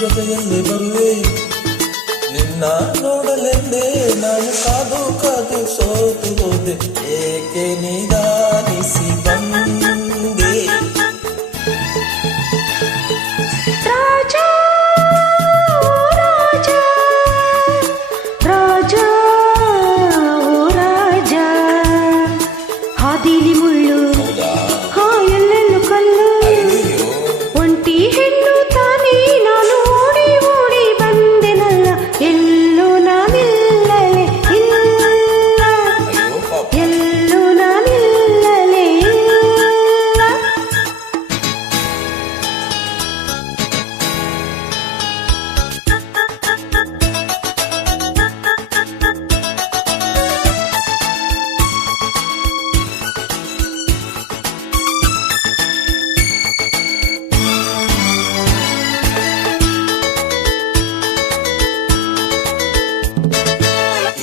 ಜೊತೆಯಲ್ಲಿ ಬರುವೆ ನಿನ್ನ ನೋಡಲೆಂದೇ ನಾನು ಕಾದು ಕಾದು ಸೋತು ಹೋದೆ ಏಕೆ ನಿಧಾನಿಸಿ ಬಂದೆ ರಾಜಾ ರಾಜಾ ರಾಜಾ ಓ ರಾಜಾ ಹಾದಿಲಿ ಮುಳ್ಳು ಎಲ್ಲೆಲ್ಲೂ ಕಲ್ಲು ಒಂಟಿ ಹೆಣ್ಣು ತಾನೇ ನಾನು ಓಡಿ ಓಡಿ ಬಂದೆನಲ್ಲ ಎಲ್ಲೂ ನಾನಿಲ್ಲಲೇ ಇಲ್ಲ ಎಲ್ಲೂ ನಾನಿಲ್ಲಲೇ ಇಲ್ಲ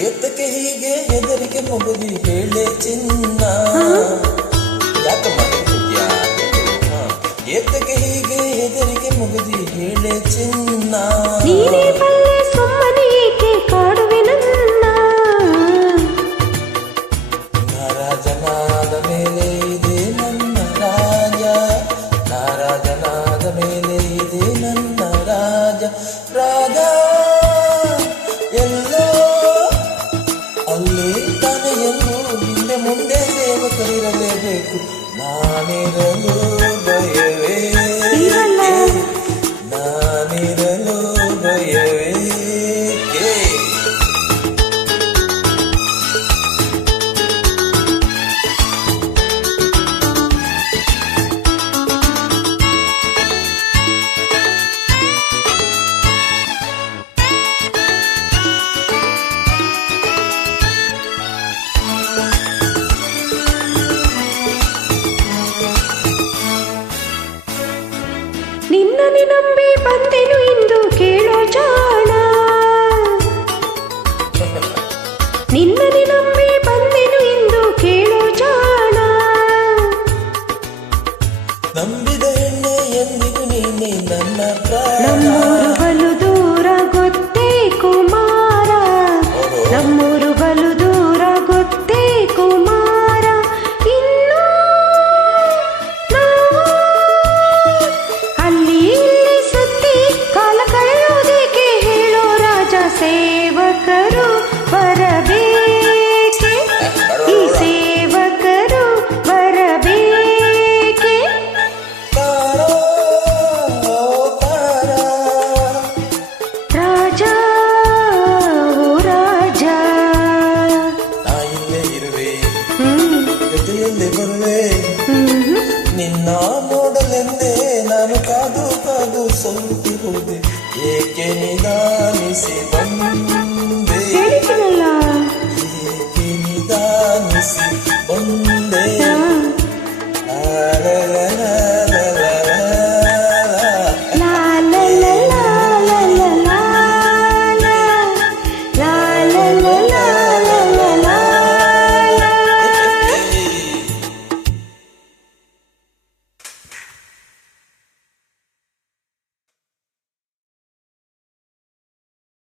ಎತ್ತಕ್ಕೆ ಹೀಗೆ ಹೆದರಿಕೆ ಮುಗುದಿ ಹೇಳೆ ಚಿನ್ನ ಯಾಕೆ ಮಾಡಿದ್ಯಾ ಎತ್ತಕ್ಕೆ ಹೀಗೆ ಹೆದರಿಕೆ ಮುಗುದಿ ಹೇಳೆ ಚಿನ್ನ ನೀನೇ ಬಲ್ಲೆ ಸುಮ್ಮನೆ ಏಕೆ ಕಾಡುವೆ ನನ್ನ ನಾರಾಜನಾದ ಮೇಲೆ ಇದೆ ನನ್ನ ರಾಜ ನಾರಾಜನಾದ ಮೇಲೆ ಇದೆ ನನ್ನ ರಾಜ ರಾಜ ಎಲ್ಲೋ ಅಲ್ಲಿ ತಾನೆ ಎಂದು ಹಿಂದೆ ಮುಂದೆ ಸೇವಕರಿರಲೇಬೇಕು ನಾನಿರಲು ಭಯವೇ ನಾನಿರಲು ಭಯವೇಕೆ ನಿನ್ನನೆ ನಂಬಿ ಬಂದೆನು ಇಂದು ಕೇಳೋ ಜಾಣ ನಿನ್ನನೆ ನಂಬಿ ಬಂದೆನು ಇಂದು ಕೇಳೋ ಜಾಣ ನಂಬಿದ ಹೆಣ್ಣೆ ಎಂದಿಗೂ ನೀನೆ ನನ್ನ ಪ್ರಾಣ ನಮ್ಮೂರು ಬಲು ದೂರ ಗೊತ್ತೇ ಕುಮಾರ ನಮ್ಮೂರು ಬಲು ದೂರ ಗೊತ್ತೇ ಕುಮಾರ ಇನ್ನು ನಾವು ಅಲ್ಲಿ ಇಲ್ಲಿ ಸುತ್ತಿ ಕಾಲ ಕಳೆಯುವುದೇಕೆ ಹೇಳೋ ರಾಜ ಸೇವಕರು ಬರಬೇಕೆ ಈ ಸೇವಕರು ಬರಬೇಕೆ ತಾರಾ ತಾರಾ ರಾಜಾ ಓ ರಾಜಾ ನಾ ಇಲ್ಲೇ ಇರುವೆ ಜೊತೆಯಲ್ಲಿ ಬರುವೆ ನಿನ್ನ ನೋಡಲೆಂದೇ ನಾನು ಕಾದು ಕಾದು ಸೋತು ಹೋದೆ ಏಕೆ ನಿಧಾನಿಸಿ